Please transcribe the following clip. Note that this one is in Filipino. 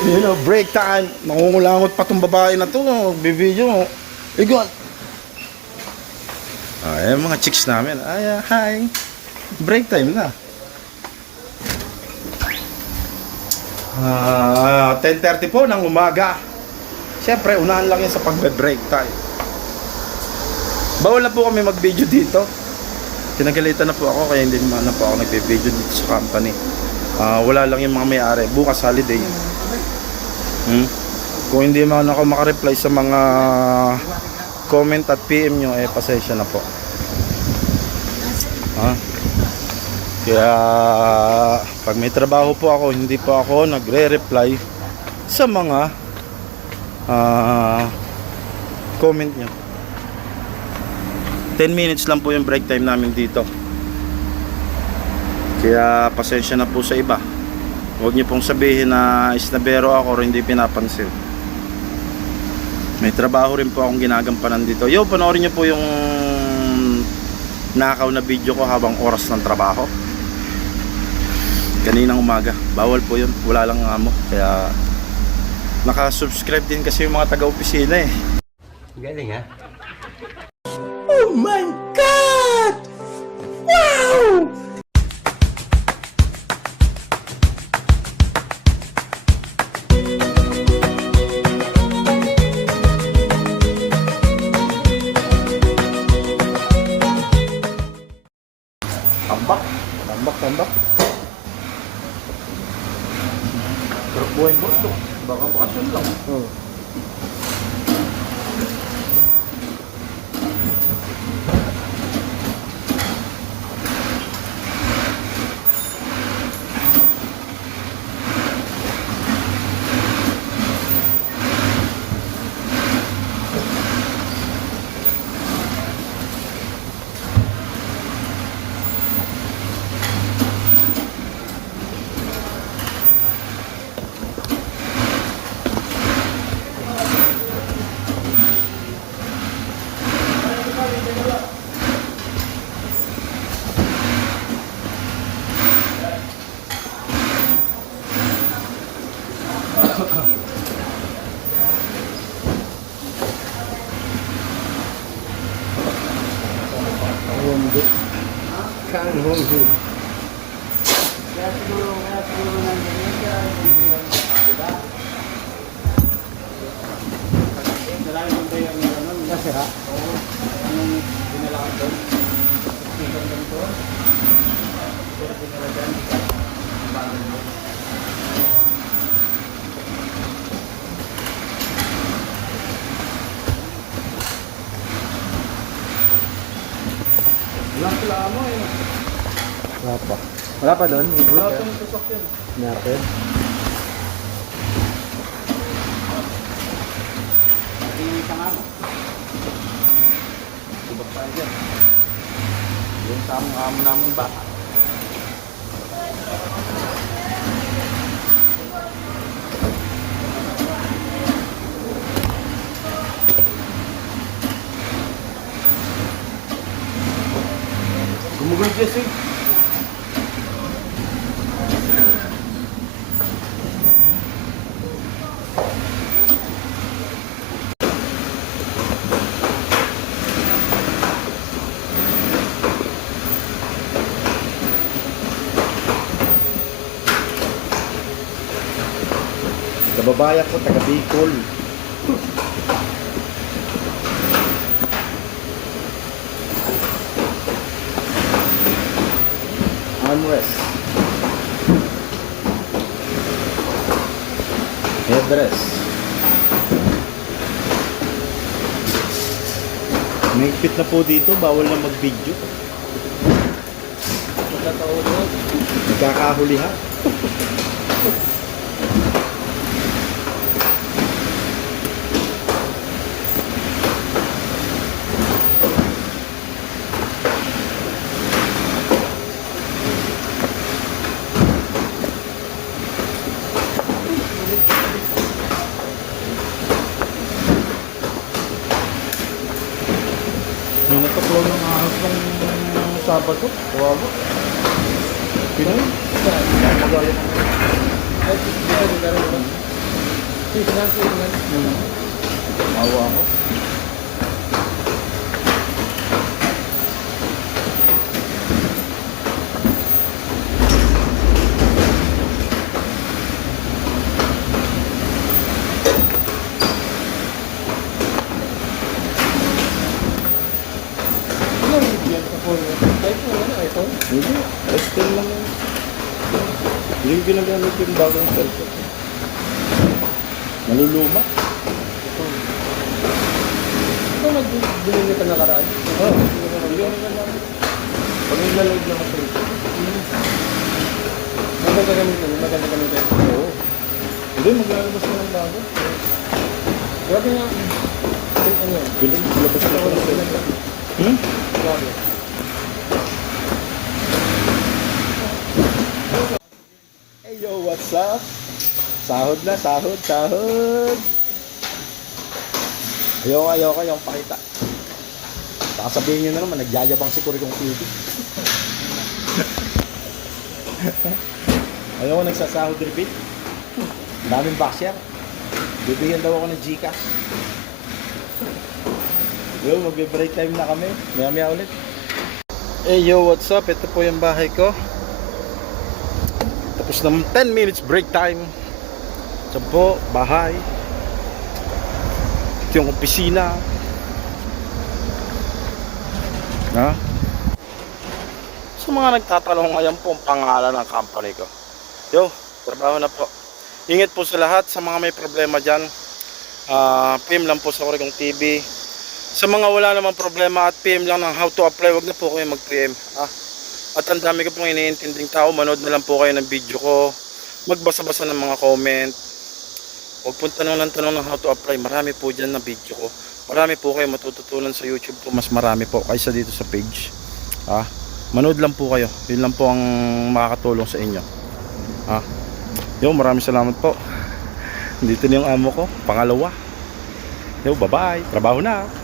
You know, break time. Nangungulangot pa tong babae na to. Bibidyo. Igon. Ay, mga chicks namin. Ay, ah, hi. Break time na. Ah, 10.30 po ng umaga. Siyempre, unahan lang yan sa pagbe-break time. Bawal na po kami mag-video dito. Pinagalitan na po ako kaya hindi na po ako nagbe-video dito sa company. Ah, wala lang yung mga may-ari. Bukas holiday. Hmm? Kung hindi man ako makareply sa mga comment at PM nyo, eh pasensya na po. Ha? Kaya pag may trabaho po ako, hindi po ako nagre-reply sa mga ah, comment nyo. 10 minutes lang po yung break time namin dito. Kaya pasensya na po sa iba. Huwag niyo pong sabihin na isnabero ako o hindi pinapansin. May trabaho rin po akong ginagampanan dito. Yo, panoorin niyo po yung nakaw na video ko habang oras ng trabaho. Kaninang umaga. Bawal po yun. Wala lang amo. Kaya nakasubscribe din kasi yung mga taga-opisina eh. Galing ha? Oh my Bakasyon lang. Hindi. Kang hindi. Nasira? Wala sila ano eh. Wala pa. Wala pa doon? Wala itong sasakyan. Napin? Hindi ka nga. Subak tayo dyan. Yung sa among amo namin bata. Gumugulo Jesse. Kababayan ko, taga Bicol. Armrest. Headrest. Mahigpit na po dito, bawal na mag-video. Nagkakahulihan. May ng ahas ng Sabado. Tawago. Pinoy. Magalit. Hmm. Mawa ako. Hindi, S10 lang yun. Yung ginagamit yung bagong cellphone. Naluluma. Ito nagbili ka nakaraan. Oo. Oh, Pag nilaload lang ako ito. Maganda gamitin, maganda gamitin. Oo. Hindi, maglalabas na ng bago. Grabe nga. Ano yan? Bilis, labas na ng cellphone. Hmm? Grabe. Hey up? Sahod na, sahod, sahod. Ayoko, ayoko yung pakita. Baka sabihin nyo na naman, nagyayabang si Kurikong TV. ayoko nagsasahod repeat. Daming basher. Bibigyan daw ako ng Gcash. Yo, magbe-break time na kami. Maya maya ulit. Hey yo, what's up? Ito po yung bahay ko. Tapos ng 10 minutes break time. Ito po, bahay. Ito yung opisina. Ha? Sa mga nagtatanong, ayan po ang pangalan ng company ko. Yo, trabaho na po. Ingat po sa lahat sa mga may problema dyan. Ah, PM lang po sa Origong TV. Sa mga wala namang problema at PM lang ng how to apply, wag na po kayo mag-PM. Ah, at ang dami ko pong iniintinding tao, manood na lang po kayo ng video ko. Magbasa-basa ng mga comment. Huwag po tanong ng tanong ng how to apply. Marami po dyan na video ko. Marami po kayo matututunan sa YouTube ko. Mas marami po kaysa dito sa page. Ha? Manood lang po kayo. Yun lang po ang makakatulong sa inyo. Ha? Yo, maraming salamat po. Dito na yung amo ko. Pangalawa. Yo, bye-bye. Trabaho na.